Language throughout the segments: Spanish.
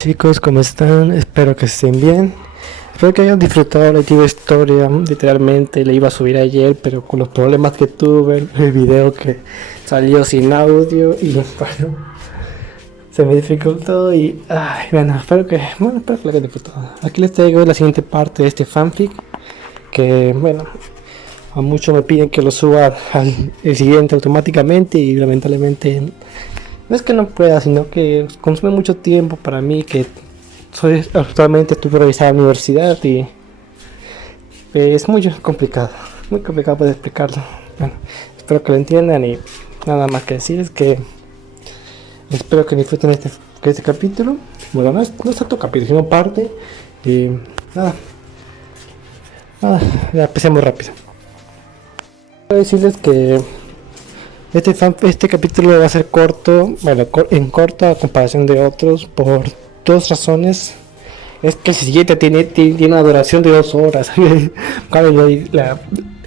Chicos, ¿cómo están? Espero que estén bien. Espero que hayan disfrutado la antigua historia. Literalmente le iba a subir ayer, pero con los problemas que tuve, el video que salió sin audio y bueno, se me dificultó y bueno, espero que lo hayan disfrutado. Aquí les traigo la siguiente parte de este fanfic que bueno, a muchos me piden que lo suba al el siguiente automáticamente y lamentablemente no es que no pueda, sino que consume mucho tiempo para mí, que actualmente estoy por realizar la universidad y es muy complicado poder explicarlo. Bueno, espero que lo entiendan y nada más que decir es que espero que disfruten este capítulo. Bueno, no es tanto capítulo, sino parte. Y nada, ya empecemos rápido. Quiero decirles que este capítulo va a ser corto, bueno, en corto a comparación de otros, por dos razones. Es que el siguiente tiene una duración de 2 horas. Claro,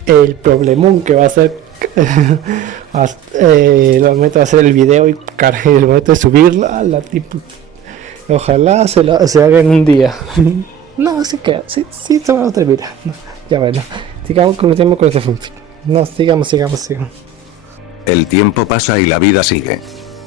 el problemón que va a ser el momento de hacer el video y el momento de subirla, ojalá se haga en un día. No, sí se va a terminar. No, ya bueno, continuemos con este fanfic. No, sigamos. El tiempo pasa y la vida sigue.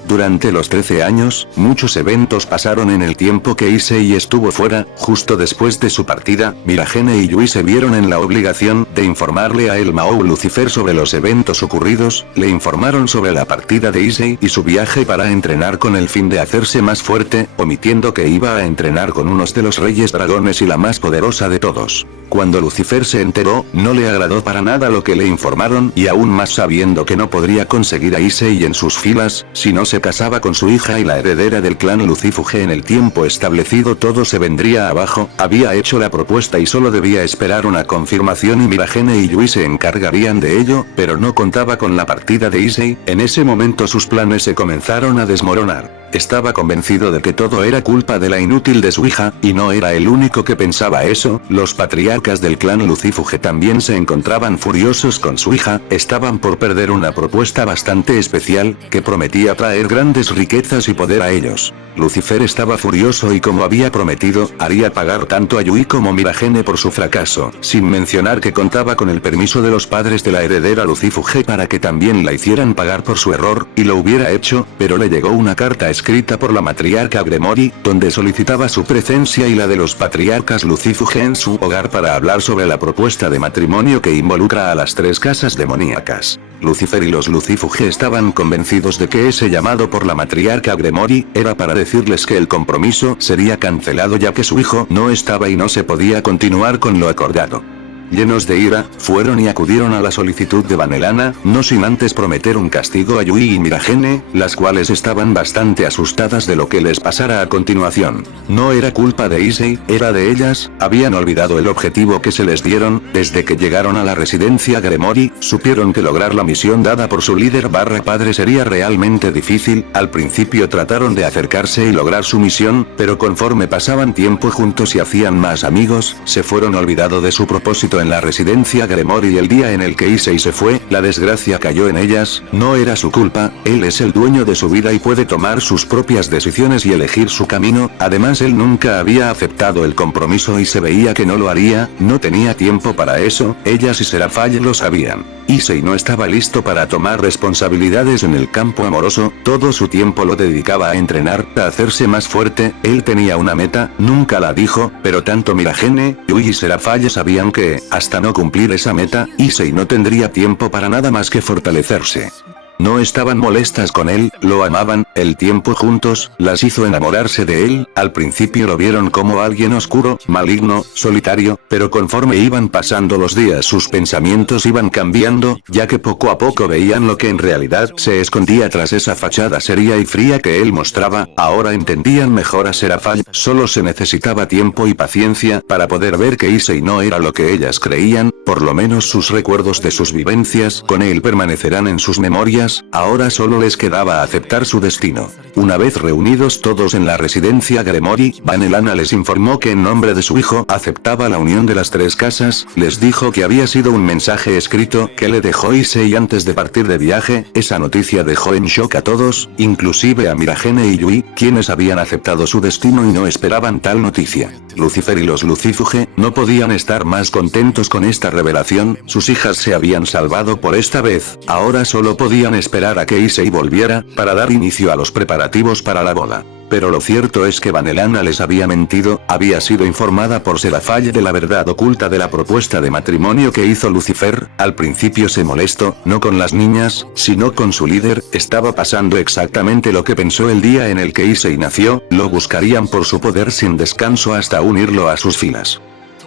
Durante los 13 años, muchos eventos pasaron en el tiempo que Issei estuvo fuera. Justo después de su partida, Miragene y Yui se vieron en la obligación de informarle a El Mahou Lucifer sobre los eventos ocurridos. Le informaron sobre la partida de Issei y su viaje para entrenar con el fin de hacerse más fuerte, omitiendo que iba a entrenar con unos de los reyes dragones y la más poderosa de todos. Cuando Lucifer se enteró, no le agradó para nada lo que le informaron y aún más sabiendo que no podría conseguir a Issei en sus filas, si no se casaba con su hija y la heredera del clan Lucifuge en el tiempo establecido todo se vendría abajo. Había hecho la propuesta y solo debía esperar una confirmación y Miragene y Yui se encargarían de ello, pero no contaba con la partida de Issei. En ese momento sus planes se comenzaron a desmoronar. Estaba convencido de que todo era culpa de la inútil de su hija, y no era el único que pensaba eso. Los patriarcas del clan Lucifuge también se encontraban furiosos con su hija, estaban por perder una propuesta bastante especial, que prometía traer grandes riquezas y poder a ellos. Lucifer estaba furioso y como había prometido, haría pagar tanto a Yui como Miragene por su fracaso, sin mencionar que contaba con el permiso de los padres de la heredera Lucifuge para que también la hicieran pagar por su error, y lo hubiera hecho, pero le llegó una carta escrita por la matriarca Gremori, donde solicitaba su presencia y la de los patriarcas Lucifuge en su hogar para hablar sobre la propuesta de matrimonio que involucra a las 3 casas demoníacas. Lucifer y los Lucifuge estaban convencidos de que ese llamado por la matriarca Gremori era para decirles que el compromiso sería cancelado ya que su hijo no estaba y no se podía continuar con lo acordado. Llenos de ira, fueron y acudieron a la solicitud de Vanelana, no sin antes prometer un castigo a Yui y Miragene, las cuales estaban bastante asustadas de lo que les pasara a continuación. No era culpa de Issei, era de ellas, habían olvidado el objetivo que se les dieron. Desde que llegaron a la residencia Gremori, supieron que lograr la misión dada por su líder padre sería realmente difícil. Al principio trataron de acercarse y lograr su misión, pero conforme pasaban tiempo juntos y hacían más amigos, se fueron olvidado de su propósito en la residencia Gremori y el día en el que Issei se fue, la desgracia cayó en ellas. No era su culpa, él es el dueño de su vida y puede tomar sus propias decisiones y elegir su camino. Además él nunca había aceptado el compromiso y se veía que no lo haría, no tenía tiempo para eso, ellas y Serafall lo sabían. Issei no estaba listo para tomar responsabilidades en el campo amoroso, todo su tiempo lo dedicaba a entrenar, a hacerse más fuerte. Él tenía una meta, nunca la dijo, pero tanto Miragene, Yui y Serafall sabían que, hasta no cumplir esa meta, Issei no tendría tiempo para nada más que fortalecerse. No estaban molestas con él, lo amaban, el tiempo juntos, las hizo enamorarse de él. Al principio lo vieron como alguien oscuro, maligno, solitario, pero conforme iban pasando los días sus pensamientos iban cambiando, ya que poco a poco veían lo que en realidad se escondía tras esa fachada seria y fría que él mostraba. Ahora entendían mejor a Serafall, solo se necesitaba tiempo y paciencia para poder ver que Issei no era lo que ellas creían, por lo menos sus recuerdos de sus vivencias con él permanecerán en sus memorias. ellas, ahora solo les quedaba aceptar su destino. Una vez reunidos todos en la residencia Gremory, Vanellana les informó que en nombre de su hijo aceptaba la unión de las tres casas, les dijo que había sido un mensaje escrito que le dejó Issei antes de partir de viaje. Esa noticia dejó en shock a todos, inclusive a Miragene y Yui, quienes habían aceptado su destino y no esperaban tal noticia. Lucifer y los Lucifuge no podían estar más contentos con esta revelación, sus hijas se habían salvado por esta vez, ahora solo podían esperar a que Issei volviera, para dar inicio a los preparativos para la boda. Pero lo cierto es que Vanellana les había mentido, había sido informada por Serafall de la verdad oculta de la propuesta de matrimonio que hizo Lucifer. Al principio se molestó, no con las niñas, sino con su líder. Estaba pasando exactamente lo que pensó el día en el que Issei nació, lo buscarían por su poder sin descanso hasta unirlo a sus filas.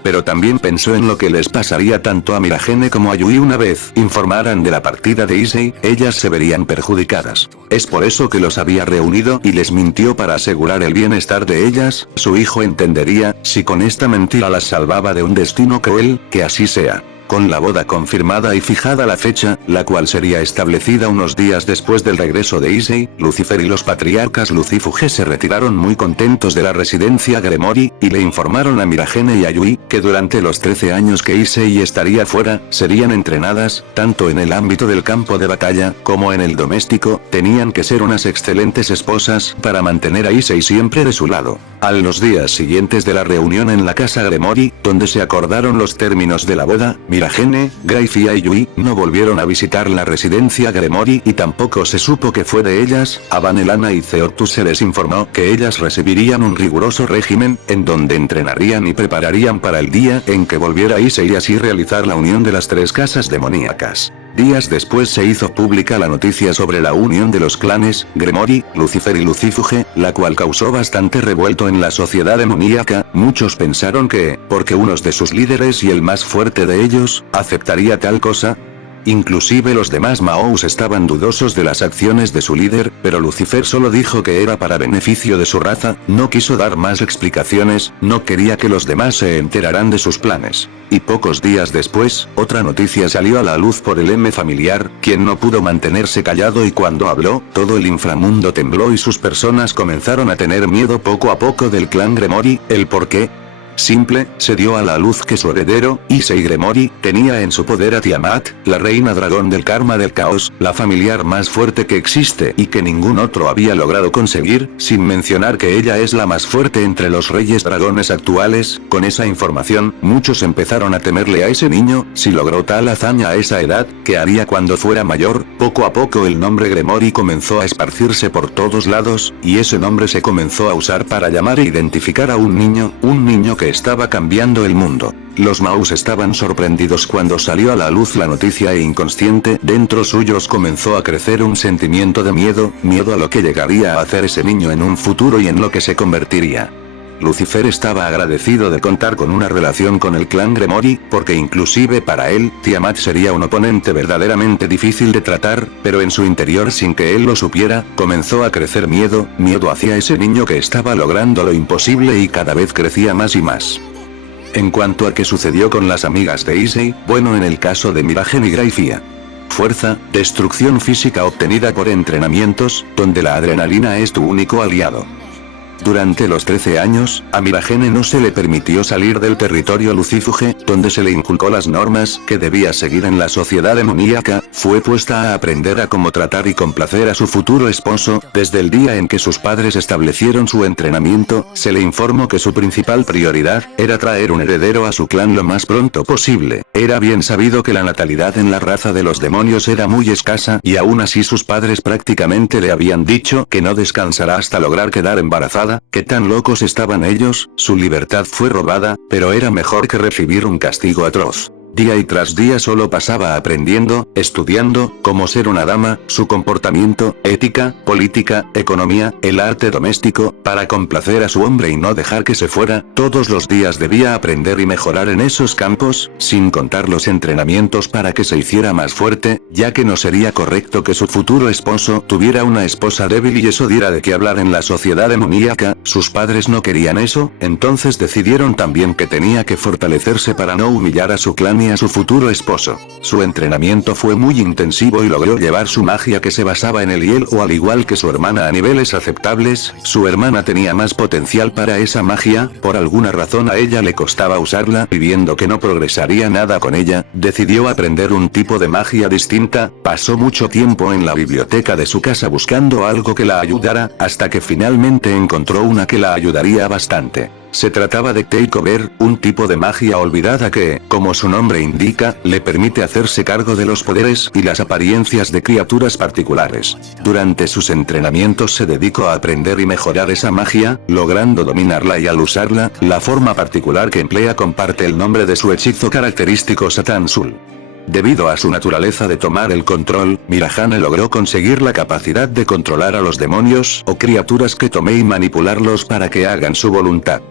Pero también pensó en lo que les pasaría tanto a Miragene como a Yui una vez informaran de la partida de Issei, ellas se verían perjudicadas. Es por eso que los había reunido y les mintió para asegurar el bienestar de ellas. Su hijo entendería, si con esta mentira las salvaba de un destino cruel, que así sea. Con la boda confirmada y fijada la fecha, la cual sería establecida unos días después del regreso de Issei, Lucifer y los patriarcas Lucifuge se retiraron muy contentos de la residencia Gremory, y le informaron a Miragene y a Yui, que durante los 13 años que Issei estaría fuera, serían entrenadas, tanto en el ámbito del campo de batalla, como en el doméstico, tenían que ser unas excelentes esposas, para mantener a Issei siempre de su lado. A los días siguientes de la reunión en la casa Gremory, donde se acordaron los términos de la boda, Miragene, Graifia y Yui no volvieron a visitar la residencia Gremory y tampoco se supo que fue de ellas. A Vanellana y Zeotus se les informó que ellas recibirían un riguroso régimen, en donde entrenarían y prepararían para el día en que volviera Issei y así realizar la unión de las tres casas demoníacas. Días después se hizo pública la noticia sobre la unión de los clanes, Gremory, Lucifer y Lucifuge, la cual causó bastante revuelto en la sociedad demoníaca. Muchos pensaron que, porque uno de sus líderes y el más fuerte de ellos, aceptaría tal cosa. Inclusive los demás Maous estaban dudosos de las acciones de su líder, pero Lucifer solo dijo que era para beneficio de su raza, no quiso dar más explicaciones, no quería que los demás se enteraran de sus planes. Y pocos días después, otra noticia salió a la luz por el M familiar, quien no pudo mantenerse callado y cuando habló, todo el inframundo tembló y sus personas comenzaron a tener miedo poco a poco del clan Gremory. ¿El por qué? Simple, se dio a la luz que su heredero, Issei Gremory, tenía en su poder a Tiamat, la reina dragón del karma del caos, la familiar más fuerte que existe y que ningún otro había logrado conseguir, sin mencionar que ella es la más fuerte entre los reyes dragones actuales. Con esa información, muchos empezaron a temerle a ese niño, si logró tal hazaña a esa edad, ¿qué haría cuando fuera mayor? Poco a poco el nombre Gremory comenzó a esparcirse por todos lados, y ese nombre se comenzó a usar para llamar e identificar a un niño que estaba cambiando el mundo. Los Maus estaban sorprendidos cuando salió a la luz la noticia e inconsciente dentro suyos comenzó a crecer un sentimiento de miedo a lo que llegaría a hacer ese niño en un futuro y en lo que se convertiría. Lucifer estaba agradecido de contar con una relación con el clan Gremory, porque inclusive para él, Tiamat sería un oponente verdaderamente difícil de tratar, pero en su interior sin que él lo supiera, comenzó a crecer miedo hacia ese niño que estaba logrando lo imposible y cada vez crecía más y más. En cuanto a qué sucedió con las amigas de Issei, bueno, en el caso de Miragene y Graifia, fuerza, destrucción física obtenida por entrenamientos, donde la adrenalina es tu único aliado. Durante los 13 años, a Miragene no se le permitió salir del territorio Lucifuge, donde se le inculcó las normas que debía seguir en la sociedad demoníaca. Fue puesta a aprender a cómo tratar y complacer a su futuro esposo. Desde el día en que sus padres establecieron su entrenamiento, se le informó que su principal prioridad era traer un heredero a su clan lo más pronto posible. Era bien sabido que la natalidad en la raza de los demonios era muy escasa y aún así sus padres prácticamente le habían dicho que no descansará hasta lograr quedar embarazada. ¿Qué tan locos estaban ellos? Su libertad fue robada, pero era mejor que recibir un castigo atroz. Día y tras día solo pasaba aprendiendo, estudiando, cómo ser una dama, su comportamiento, ética, política, economía, el arte doméstico, para complacer a su hombre y no dejar que se fuera. Todos los días debía aprender y mejorar en esos campos, sin contar los entrenamientos para que se hiciera más fuerte, ya que no sería correcto que su futuro esposo tuviera una esposa débil y eso diera de qué hablar en la sociedad demoníaca. Sus padres no querían eso, entonces decidieron también que tenía que fortalecerse para no humillar a su clan a su futuro esposo. Su entrenamiento fue muy intensivo y logró llevar su magia que se basaba en el hielo al igual que su hermana a niveles aceptables. Su hermana tenía más potencial para esa magia, por alguna razón a ella le costaba usarla y viendo que no progresaría nada con ella, decidió aprender un tipo de magia distinta. Pasó mucho tiempo en la biblioteca de su casa buscando algo que la ayudara, hasta que finalmente encontró una que la ayudaría bastante. Se trataba de Takeover, un tipo de magia olvidada que, como su nombre indica, le permite hacerse cargo de los poderes y las apariencias de criaturas particulares. Durante sus entrenamientos se dedicó a aprender y mejorar esa magia, logrando dominarla y al usarla, la forma particular que emplea comparte el nombre de su hechizo característico Satan Soul. Debido a su naturaleza de tomar el control, Mirahane logró conseguir la capacidad de controlar a los demonios o criaturas que tomé y manipularlos para que hagan su voluntad.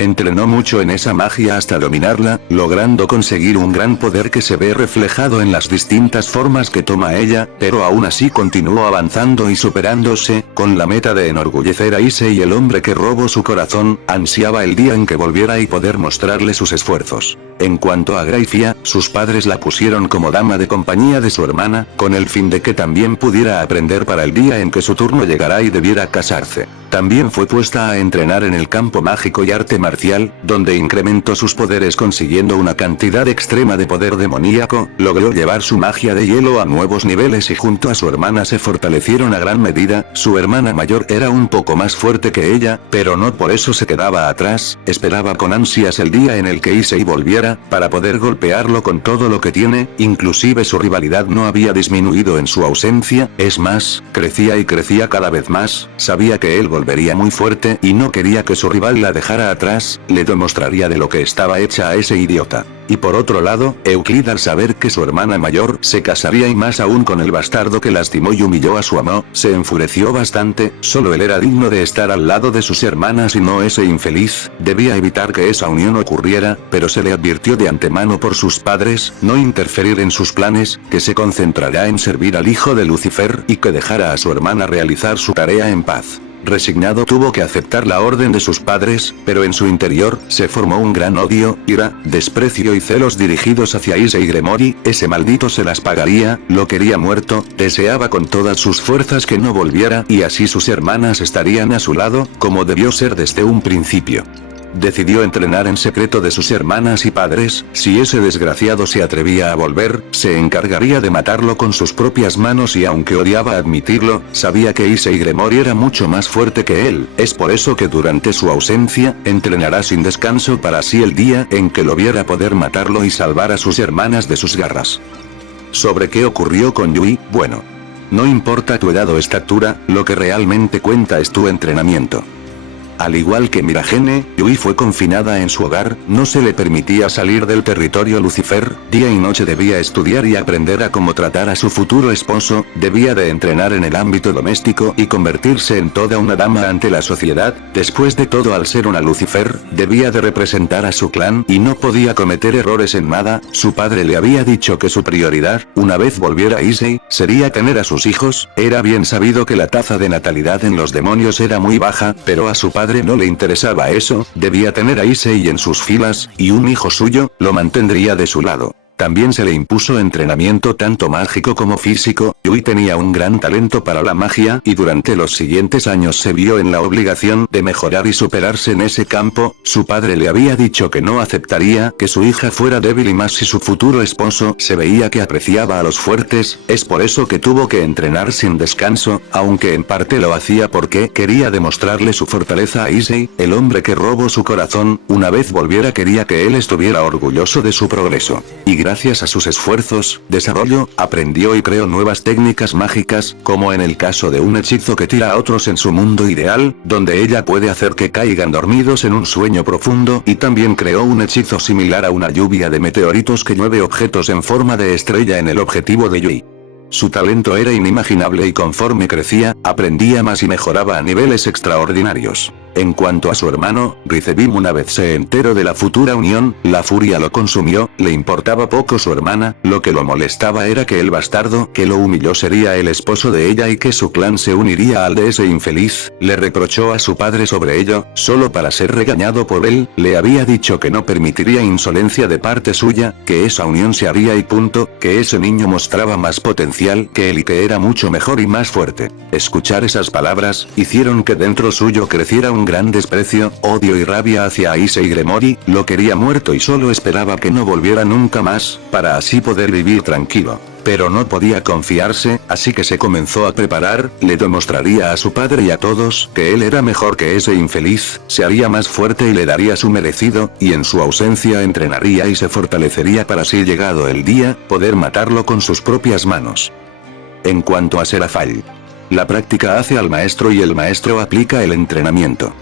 Entrenó mucho en esa magia hasta dominarla, logrando conseguir un gran poder que se ve reflejado en las distintas formas que toma ella, pero aún así continuó avanzando y superándose, con la meta de enorgullecer a Issei, el hombre que robó su corazón. Ansiaba el día en que volviera y poder mostrarle sus esfuerzos. En cuanto a Graifia, sus padres la pusieron como dama de compañía de su hermana, con el fin de que también pudiera aprender para el día en que su turno llegara y debiera casarse. También fue puesta a entrenar en el campo mágico y arte marcial, donde incrementó sus poderes consiguiendo una cantidad extrema de poder demoníaco, logró llevar su magia de hielo a nuevos niveles y junto a su hermana se fortalecieron a gran medida. Su hermana mayor era un poco más fuerte que ella, pero no por eso se quedaba atrás, esperaba con ansias el día en el que Issei volviera, para poder golpearlo con todo lo que tiene. Inclusive su rivalidad no había disminuido en su ausencia, es más, crecía y crecía cada vez más. Sabía que él volvería muy fuerte y no quería que su rival la dejara atrás, le demostraría de lo que estaba hecha a ese idiota. Y por otro lado, Euclid, al saber que su hermana mayor se casaría y más aún con el bastardo que lastimó y humilló a su amo, se enfureció bastante. Solo él era digno de estar al lado de sus hermanas y no ese infeliz. Debía evitar que esa unión ocurriera, pero se le advirtió de antemano por sus padres, no interferir en sus planes, que se concentrará en servir al hijo de Lucifer y que dejara a su hermana realizar su tarea en paz. Resignado tuvo que aceptar la orden de sus padres, pero en su interior se formó un gran odio, ira, desprecio y celos dirigidos hacia Issei Gremory. Ese maldito se las pagaría, lo quería muerto, deseaba con todas sus fuerzas que no volviera y así sus hermanas estarían a su lado, como debió ser desde un principio. Decidió entrenar en secreto de sus hermanas y padres. Si ese desgraciado se atrevía a volver, se encargaría de matarlo con sus propias manos y aunque odiaba admitirlo, sabía que Issei Gremory era mucho más fuerte que él. Es por eso que durante su ausencia, entrenará sin descanso para así el día en que lo viera poder matarlo y salvar a sus hermanas de sus garras. ¿Sobre qué ocurrió con Yui? Bueno. No importa tu edad o estatura, lo que realmente cuenta es tu entrenamiento. Al igual que Mirahane, Yui fue confinada en su hogar, no se le permitía salir del territorio Lucifer, día y noche debía estudiar y aprender a cómo tratar a su futuro esposo, debía de entrenar en el ámbito doméstico y convertirse en toda una dama ante la sociedad. Después de todo, al ser una Lucifer, debía de representar a su clan y no podía cometer errores en nada. Su padre le había dicho que su prioridad, una vez volviera Issei, sería tener a sus hijos. Era bien sabido que la tasa de natalidad en los demonios era muy baja, pero a su padre no le interesaba eso, debía tener a Issei en sus filas, y un hijo suyo, lo mantendría de su lado. También se le impuso entrenamiento tanto mágico como físico. Yui tenía un gran talento para la magia y durante los siguientes años se vio en la obligación de mejorar y superarse en ese campo. Su padre le había dicho que no aceptaría que su hija fuera débil y más si su futuro esposo se veía que apreciaba a los fuertes. Es por eso que tuvo que entrenar sin descanso, aunque en parte lo hacía porque quería demostrarle su fortaleza a Issei, el hombre que robó su corazón. Una vez volviera quería que él estuviera orgulloso de su progreso. Y gracias a sus esfuerzos, desarrollo, aprendió y creó nuevas técnicas mágicas, como en el caso de un hechizo que tira a otros en su mundo ideal, donde ella puede hacer que caigan dormidos en un sueño profundo, y también creó un hechizo similar a una lluvia de meteoritos que llueve objetos en forma de estrella en el objetivo de Yui. Su talento era inimaginable y conforme crecía, aprendía más y mejoraba a niveles extraordinarios. En cuanto a su hermano, Rizebim una vez se enteró de la futura unión, la furia lo consumió, le importaba poco su hermana, lo que lo molestaba era que el bastardo que lo humilló sería el esposo de ella y que su clan se uniría al de ese infeliz, le reprochó a su padre sobre ello, solo para ser regañado por él, le había dicho que no permitiría insolencia de parte suya, que esa unión se haría y punto, que ese niño mostraba más potencial que él y que era mucho mejor y más fuerte. Escuchar esas palabras, hicieron que dentro suyo creciera un gran desprecio, odio y rabia hacia Issei Gremory, lo quería muerto y solo esperaba que no volviera nunca más, para así poder vivir tranquilo. Pero no podía confiarse, así que se comenzó a preparar, le demostraría a su padre y a todos que él era mejor que ese infeliz, se haría más fuerte y le daría su merecido, y en su ausencia entrenaría y se fortalecería para así llegado el día, poder matarlo con sus propias manos. En cuanto a Serafall, la práctica hace al maestro y el maestro aplica el entrenamiento.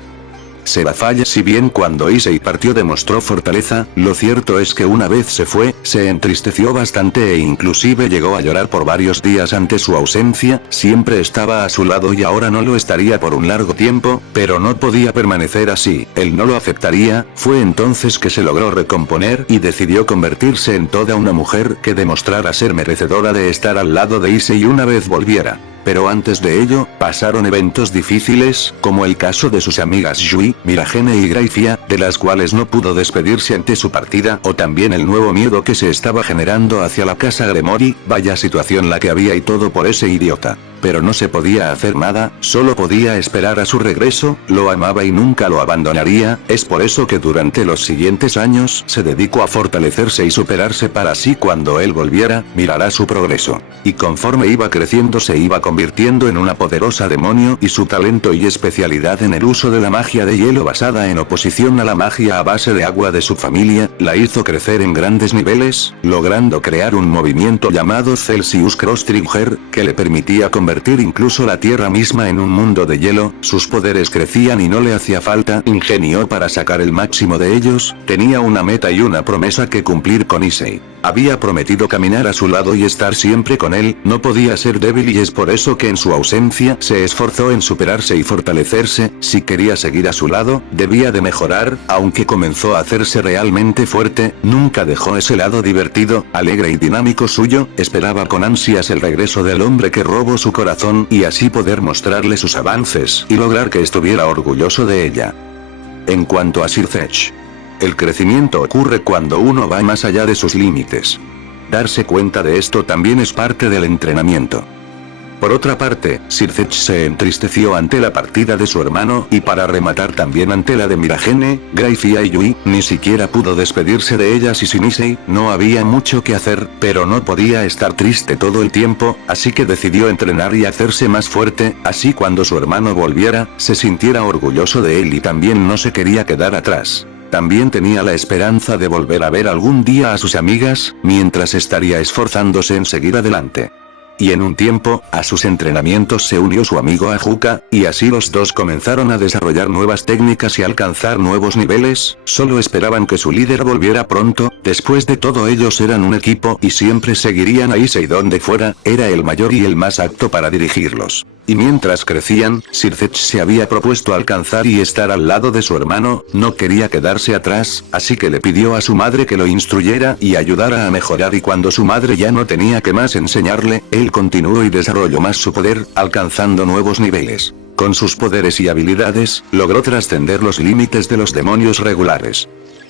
Serafall, si bien cuando Issei partió demostró fortaleza, lo cierto es que una vez se fue, se entristeció bastante e inclusive llegó a llorar por varios días ante su ausencia, siempre estaba a su lado y ahora no lo estaría por un largo tiempo, pero no podía permanecer así, él no lo aceptaría, fue entonces que se logró recomponer y decidió convertirse en toda una mujer que demostrara ser merecedora de estar al lado de Issei una vez volviera. Pero antes de ello, pasaron eventos difíciles, como el caso de sus amigas Yui, Miragene y Graifia, de las cuales no pudo despedirse ante su partida, o también el nuevo miedo que se estaba generando hacia la casa Gremory, vaya situación la que había y todo por ese idiota. Pero no se podía hacer nada, solo podía esperar a su regreso, lo amaba y nunca lo abandonaría, es por eso que durante los siguientes años se dedicó a fortalecerse y superarse para así cuando él volviera, mirará su progreso. Y conforme iba creciendo se iba convirtiendo en una poderosa demonio y su talento y especialidad en el uso de la magia de hielo basada en oposición a la magia a base de agua de su familia, la hizo crecer en grandes niveles, logrando crear un movimiento llamado Celsius Cross Trigger, que le permitía convertir incluso la tierra misma en un mundo de hielo, sus poderes crecían y no le hacía falta ingenio para sacar el máximo de ellos, tenía una meta y una promesa que cumplir con Issei. Había prometido caminar a su lado y estar siempre con él, no podía ser débil y es por eso que en su ausencia se esforzó en superarse y fortalecerse, si quería seguir a su lado, debía de mejorar, aunque comenzó a hacerse realmente fuerte, nunca dejó ese lado divertido, alegre y dinámico suyo, esperaba con ansias el regreso del hombre que robó su corazón y así poder mostrarle sus avances y lograr que estuviera orgulloso de ella. En cuanto a Sirthech, el crecimiento ocurre cuando uno va más allá de sus límites. Darse cuenta de esto también es parte del entrenamiento. Por otra parte, Sirthech se entristeció ante la partida de su hermano y para rematar también ante la de Miragene, Graifia y Yui, ni siquiera pudo despedirse de ellas y sin Issei, no había mucho que hacer, pero no podía estar triste todo el tiempo, así que decidió entrenar y hacerse más fuerte, así cuando su hermano volviera, se sintiera orgulloso de él y también no se quería quedar atrás. También tenía la esperanza de volver a ver algún día a sus amigas, mientras estaría esforzándose en seguir adelante. Y en un tiempo, a sus entrenamientos se unió su amigo Ajuka, y así los dos comenzaron a desarrollar nuevas técnicas y alcanzar nuevos niveles, solo esperaban que su líder volviera pronto, después de todo ellos eran un equipo y siempre seguirían a Issei donde fuera, era el mayor y el más apto para dirigirlos. Y mientras crecían, Sirthech se había propuesto alcanzar y estar al lado de su hermano, no quería quedarse atrás, así que le pidió a su madre que lo instruyera y ayudara a mejorar y cuando su madre ya no tenía que más enseñarle, él continuó y desarrolló más su poder, alcanzando nuevos niveles. Con sus poderes y habilidades, logró trascender los límites de los demonios regulares.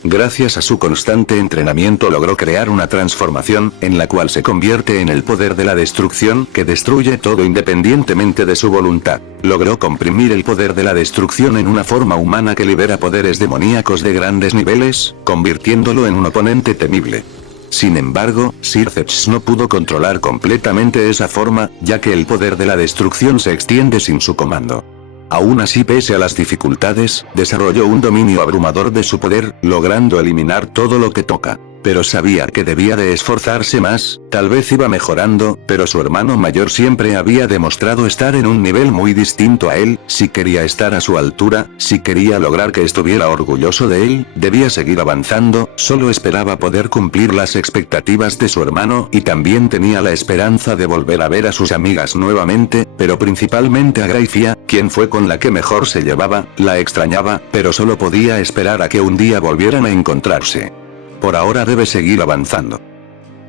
Gracias a su constante entrenamiento logró crear una transformación, en la cual se convierte en el poder de la destrucción que destruye todo independientemente de su voluntad. Logró comprimir el poder de la destrucción en una forma humana que libera poderes demoníacos de grandes niveles, convirtiéndolo en un oponente temible. Sin embargo, Sirthech no pudo controlar completamente esa forma, ya que el poder de la destrucción se extiende sin su comando. Aún así, pese a las dificultades, desarrolló un dominio abrumador de su poder, logrando eliminar todo lo que toca. pero sabía que debía de esforzarse más, tal vez iba mejorando, pero su hermano mayor siempre había demostrado estar en un nivel muy distinto a él. Si quería estar a su altura, si quería lograr que estuviera orgulloso de él, debía seguir avanzando. Solo esperaba poder cumplir las expectativas de su hermano y también tenía la esperanza de volver a ver a sus amigas nuevamente, pero principalmente a Gracia, quien fue con la que mejor se llevaba. La extrañaba, pero solo podía esperar a que un día volvieran a encontrarse. Por ahora debe seguir avanzando.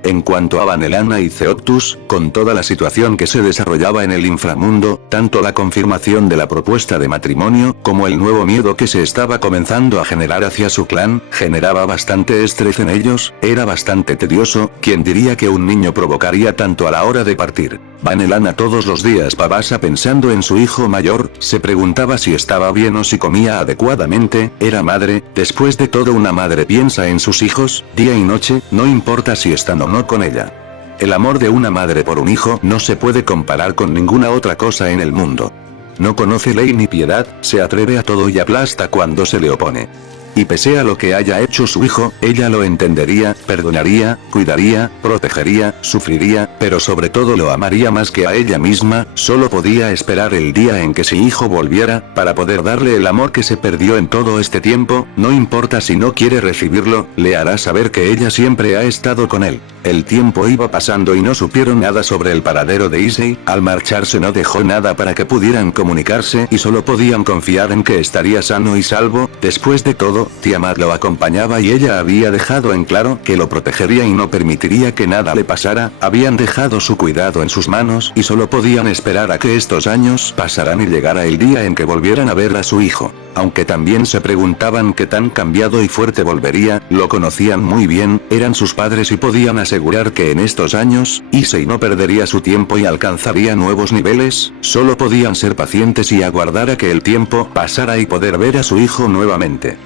En cuanto a Vanelana y Zeoctus, con toda la situación que se desarrollaba en el inframundo, tanto la confirmación de la propuesta de matrimonio, como el nuevo miedo que se estaba comenzando a generar hacia su clan, generaba bastante estrés en ellos. Era bastante tedioso. ¿Quién diría que un niño provocaría tanto a la hora de partir? Vanelana todos los días pasa pensando en su hijo mayor, se preguntaba si estaba bien o si comía adecuadamente. Era madre, después de todo una madre piensa en sus hijos, día y noche, no importa si están o no con ella. El amor de una madre por un hijo no se puede comparar con ninguna otra cosa en el mundo. No conoce ley ni piedad, se atreve a todo y aplasta cuando se le opone. Y pese a lo que haya hecho su hijo, ella lo entendería, perdonaría, cuidaría, protegería, sufriría, pero sobre todo lo amaría más que a ella misma. Solo podía esperar el día en que su hijo volviera, para poder darle el amor que se perdió en todo este tiempo. No importa si no quiere recibirlo, le hará saber que ella siempre ha estado con él. El tiempo iba pasando y no supieron nada sobre el paradero de Issei. Al marcharse no dejó nada para que pudieran comunicarse y solo podían confiar en que estaría sano y salvo. Después de todo, Tiamat lo acompañaba y ella había dejado en claro que lo protegería y no permitiría que nada le pasara. Habían dejado su cuidado en sus manos y solo podían esperar a que estos años pasaran y llegara el día en que volvieran a ver a su hijo. Aunque también se preguntaban qué tan cambiado y fuerte volvería. Lo conocían muy bien, eran sus padres y podían asegurar que en estos años, Issei no perdería su tiempo y alcanzaría nuevos niveles. Solo podían ser pacientes y aguardar a que el tiempo pasara y poder ver a su hijo nuevamente.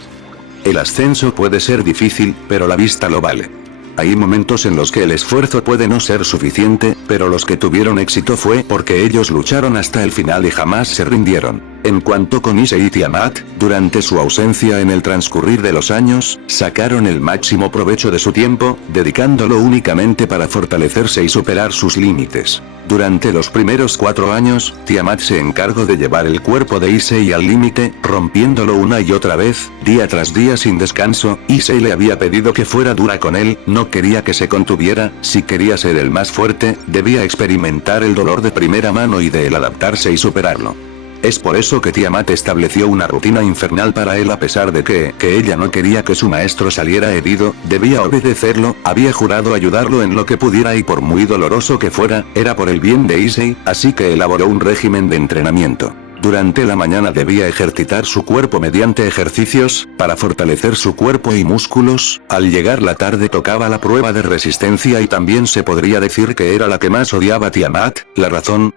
El ascenso puede ser difícil, pero la vista lo vale. Hay momentos en los que el esfuerzo puede no ser suficiente, pero los que tuvieron éxito fue porque ellos lucharon hasta el final y jamás se rindieron. En cuanto con Issei y Tiamat, durante su ausencia en el transcurrir de los años, sacaron el máximo provecho de su tiempo, dedicándolo únicamente para fortalecerse y superar sus límites. Durante los primeros 4 años, Tiamat se encargó de llevar el cuerpo de Issei al límite, rompiéndolo una y otra vez, día tras día sin descanso. Issei le había pedido que fuera dura con él, no quería que se contuviera. Si quería ser el más fuerte, debía experimentar el dolor de primera mano y de él adaptarse y superarlo. Es por eso que Tiamat estableció una rutina infernal para él a pesar de que ella no quería que su maestro saliera herido. Debía obedecerlo, había jurado ayudarlo en lo que pudiera y por muy doloroso que fuera, era por el bien de Issei, así que elaboró un régimen de entrenamiento. Durante la mañana debía ejercitar su cuerpo mediante ejercicios, para fortalecer su cuerpo y músculos. Al llegar la tarde tocaba la prueba de resistencia y también se podría decir que era la que más odiaba Tiamat. La razón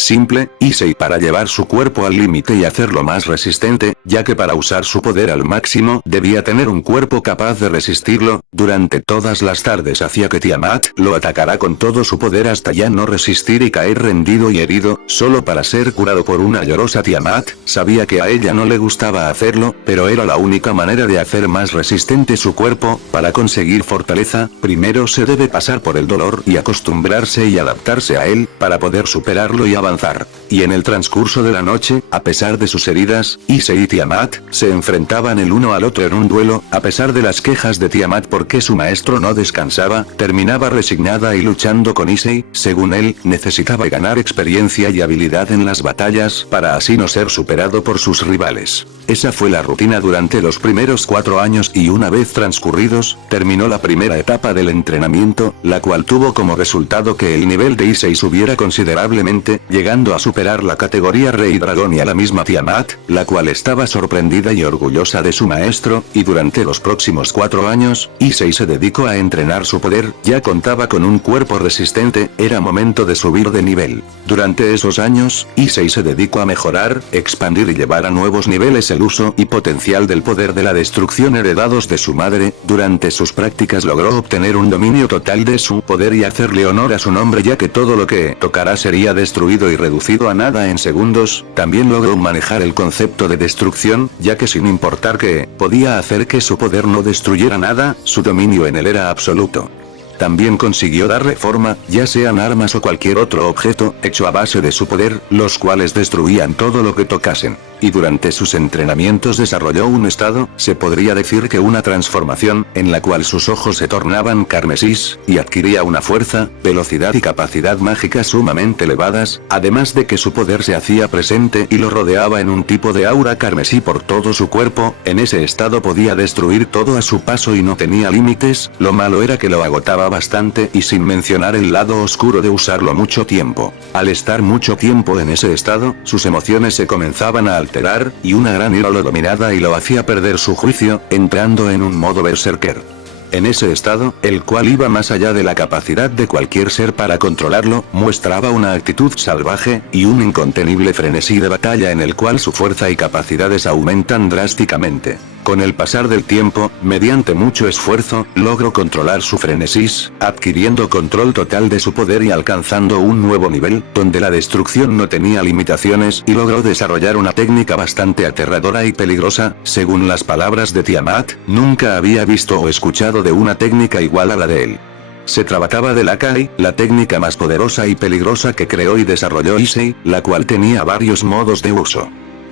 simple, Issei para llevar su cuerpo al límite y hacerlo más resistente, ya que para usar su poder al máximo, debía tener un cuerpo capaz de resistirlo. Durante todas las tardes hacía que Tiamat lo atacara con todo su poder hasta ya no resistir y caer rendido y herido, solo para ser curado por una llorosa Tiamat. Sabía que a ella no le gustaba hacerlo, pero era la única manera de hacer más resistente su cuerpo. Para conseguir fortaleza, primero se debe pasar por el dolor y acostumbrarse y adaptarse a él, para poder superarlo y avanzar. Y en el transcurso de la noche, a pesar de sus heridas, Issei y Tiamat se enfrentaban el uno al otro en un duelo. A pesar de las quejas de Tiamat porque su maestro no descansaba, terminaba resignada y luchando con Issei. Según él, necesitaba ganar experiencia y habilidad en las batallas para así no ser superado por sus rivales. Esa fue la rutina durante los primeros 4 años y una vez transcurridos, terminó la primera etapa del entrenamiento, la cual tuvo como resultado que el nivel de Issei subiera considerablemente, llegando a superar la categoría Rey Dragón y a la misma Tiamat, la cual estaba sorprendida y orgullosa de su maestro. Y durante los próximos 4 años, Issei se dedicó a entrenar su poder. Ya contaba con un cuerpo resistente, era momento de subir de nivel. Durante esos años, Issei se dedicó a mejorar, expandir y llevar a nuevos niveles el uso y potencial del poder de la destrucción heredados de su madre. Durante sus prácticas logró obtener un dominio total de su poder y hacerle honor a su nombre, ya que todo lo que tocara sería destruido rápido y reducido a nada en segundos, también logró manejar el concepto de destrucción, ya que sin importar que podía hacer que su poder no destruyera nada, su dominio en él era absoluto. También consiguió darle forma, ya sean armas o cualquier otro objeto, hecho a base de su poder, los cuales destruían todo lo que tocasen. Y durante sus entrenamientos desarrolló un estado, se podría decir que una transformación, en la cual sus ojos se tornaban carmesís, y adquiría una fuerza, velocidad y capacidad mágica sumamente elevadas, además de que su poder se hacía presente y lo rodeaba en un tipo de aura carmesí por todo su cuerpo. En ese estado podía destruir todo a su paso y no tenía límites, lo malo era que lo agotaba bastante y sin mencionar el lado oscuro de usarlo mucho tiempo. Al estar mucho tiempo en ese estado, sus emociones se comenzaban a alterar, y una gran ira lo dominaba y lo hacía perder su juicio, entrando en un modo berserker. En ese estado, el cual iba más allá de la capacidad de cualquier ser para controlarlo, muestraba una actitud salvaje, y un incontenible frenesí de batalla en el cual su fuerza y capacidades aumentan drásticamente. Con el pasar del tiempo, mediante mucho esfuerzo, logró controlar su frenesí, adquiriendo control total de su poder y alcanzando un nuevo nivel, donde la destrucción no tenía limitaciones, y logró desarrollar una técnica bastante aterradora y peligrosa. Según las palabras de Tiamat, nunca había visto o escuchado de una técnica igual a la de él. Se trataba de la Kai, la técnica más poderosa y peligrosa que creó y desarrolló Issei, la cual tenía varios modos de uso.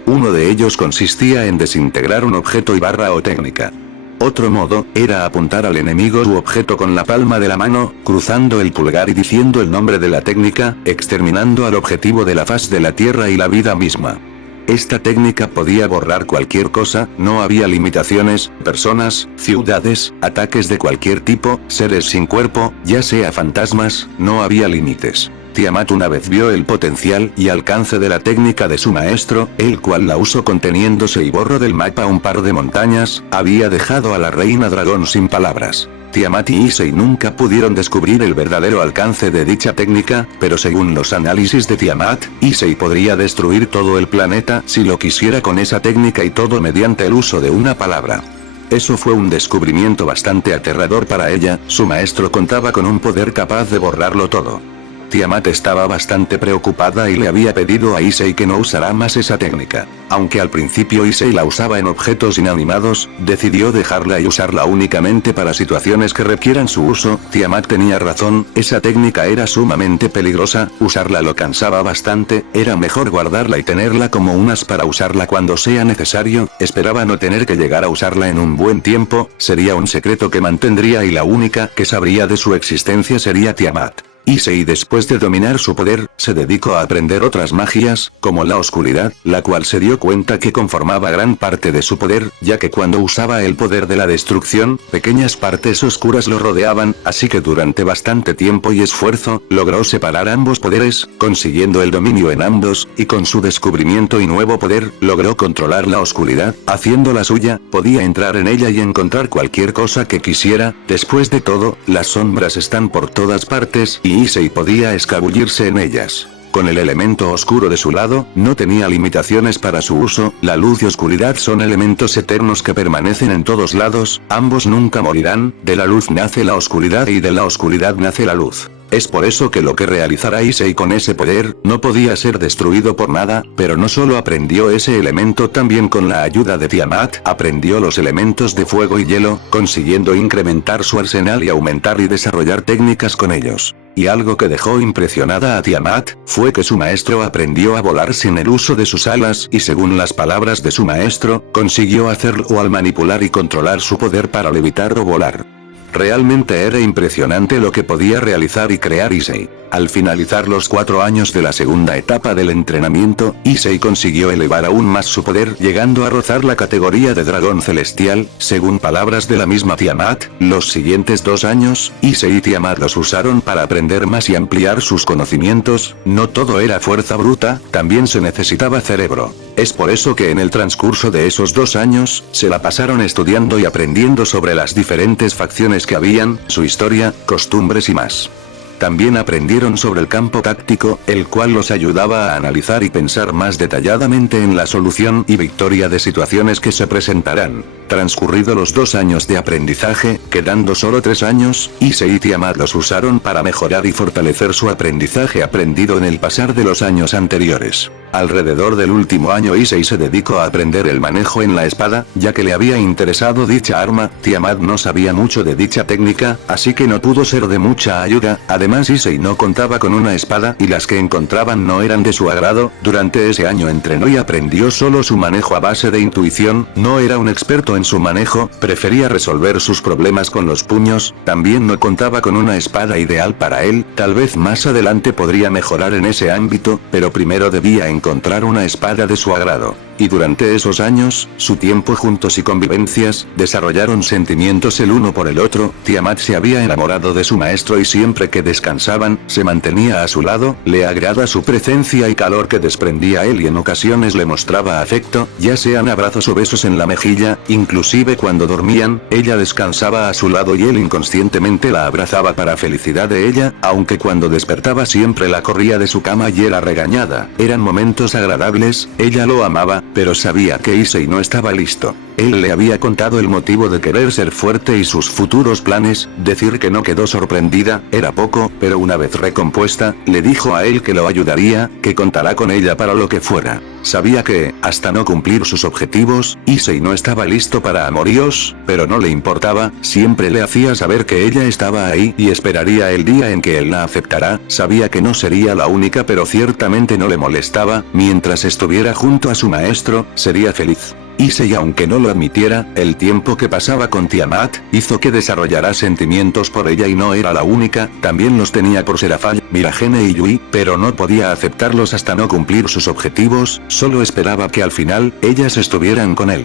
Uno de ellos consistía en desintegrar un objeto o técnica. Otro modo, era apuntar al enemigo u objeto con la palma de la mano, cruzando el pulgar y diciendo el nombre de la técnica, exterminando al objetivo de la faz de la tierra y la vida misma. Esta técnica podía borrar cualquier cosa, no había limitaciones, personas, ciudades, ataques de cualquier tipo, seres sin cuerpo, ya sea fantasmas, no había límites. Tiamat una vez vio el potencial y alcance de la técnica de su maestro, el cual la usó conteniéndose y borró del mapa un par de montañas, había dejado a la reina dragón sin palabras. Tiamat y Issei nunca pudieron descubrir el verdadero alcance de dicha técnica, pero según los análisis de Tiamat, Issei podría destruir todo el planeta si lo quisiera con esa técnica y todo mediante el uso de una palabra. Eso fue un descubrimiento bastante aterrador para ella, su maestro contaba con un poder capaz de borrarlo todo. Tiamat estaba bastante preocupada y le había pedido a Issei que no usara más esa técnica. Aunque al principio Issei la usaba en objetos inanimados, decidió dejarla y usarla únicamente para situaciones que requieran su uso. Tiamat tenía razón, esa técnica era sumamente peligrosa, usarla lo cansaba bastante, era mejor guardarla y tenerla como unas para usarla cuando sea necesario. Esperaba no tener que llegar a usarla en un buen tiempo, sería un secreto que mantendría y la única que sabría de su existencia sería Tiamat. Issei, después de dominar su poder, se dedicó a aprender otras magias, como la oscuridad, la cual se dio cuenta que conformaba gran parte de su poder, ya que cuando usaba el poder de la destrucción, pequeñas partes oscuras lo rodeaban, así que durante bastante tiempo y esfuerzo, logró separar ambos poderes, consiguiendo el dominio en ambos, y con su descubrimiento y nuevo poder, logró controlar la oscuridad, haciéndola suya, podía entrar en ella y encontrar cualquier cosa que quisiera. Después de todo, las sombras están por todas partes, y Issei podía escabullirse en ellas. Con el elemento oscuro de su lado, no tenía limitaciones para su uso, la luz y oscuridad son elementos eternos que permanecen en todos lados, ambos nunca morirán, de la luz nace la oscuridad y de la oscuridad nace la luz. Es por eso que lo que realizara Issei con ese poder, no podía ser destruido por nada, pero no solo aprendió ese elemento, también con la ayuda de Tiamat, aprendió los elementos de fuego y hielo, consiguiendo incrementar su arsenal y aumentar y desarrollar técnicas con ellos. Y algo que dejó impresionada a Tiamat, fue que su maestro aprendió a volar sin el uso de sus alas y según las palabras de su maestro, consiguió hacerlo al manipular y controlar su poder para levitar o volar. Realmente era impresionante lo que podía realizar y crear Issei. Al finalizar los 4 años de la segunda etapa del entrenamiento, Issei consiguió elevar aún más su poder, llegando a rozar la categoría de dragón celestial. Según palabras de la misma Tiamat, los siguientes 2 años, Issei y Tiamat los usaron para aprender más y ampliar sus conocimientos. No todo era fuerza bruta, también se necesitaba cerebro. Es por eso que en el transcurso de esos 2 años, se la pasaron estudiando y aprendiendo sobre las diferentes facciones que habían, su historia, costumbres y más. también aprendieron sobre el campo táctico, el cual los ayudaba a analizar y pensar más detalladamente en la solución y victoria de situaciones que se presentarán. Transcurridos los 2 años de aprendizaje, quedando solo 3 años, Issei y Tiamat los usaron para mejorar y fortalecer su aprendizaje aprendido en el pasar de los años anteriores. Alrededor del último año Issei se dedicó a aprender el manejo en la espada, ya que le había interesado dicha arma. Tiamat no sabía mucho de dicha técnica, así que no pudo ser de mucha ayuda. Además Issei no contaba con una espada y las que encontraban no eran de su agrado. Durante ese año entrenó y aprendió solo su manejo a base de intuición, no era un experto en su manejo, prefería resolver sus problemas con los puños, también no contaba con una espada ideal para él, tal vez más adelante podría mejorar en ese ámbito, pero primero debía encontrar una espada de su agrado. Y durante esos años, su tiempo juntos y convivencias, desarrollaron sentimientos el uno por el otro. Tiamat se había enamorado de su maestro y siempre que descansaban, se mantenía a su lado, le agrada su presencia y calor que desprendía él y en ocasiones le mostraba afecto, ya sean abrazos o besos en la mejilla, inclusive cuando dormían, ella descansaba a su lado y él inconscientemente la abrazaba para felicidad de ella, aunque cuando despertaba siempre la corría de su cama y era regañada. Eran momentos agradables, ella lo amaba, pero sabía que Issei no estaba listo. Él le había contado el motivo de querer ser fuerte y sus futuros planes, decir que no quedó sorprendida, era poco, pero una vez recompuesta, le dijo a él que lo ayudaría, que contará con ella para lo que fuera. Sabía que, hasta no cumplir sus objetivos, Issei no estaba listo para amoríos, pero no le importaba, siempre le hacía saber que ella estaba ahí y esperaría el día en que él la aceptará. Sabía que no sería la única, pero ciertamente no le molestaba, mientras estuviera junto a su maestro, sería feliz. Issei, aunque no lo admitiera, el tiempo que pasaba con Tiamat, hizo que desarrollara sentimientos por ella y no era la única, también los tenía por Serafall, Miragene y Yui, pero no podía aceptarlos hasta no cumplir sus objetivos, solo esperaba que al final, ellas estuvieran con él.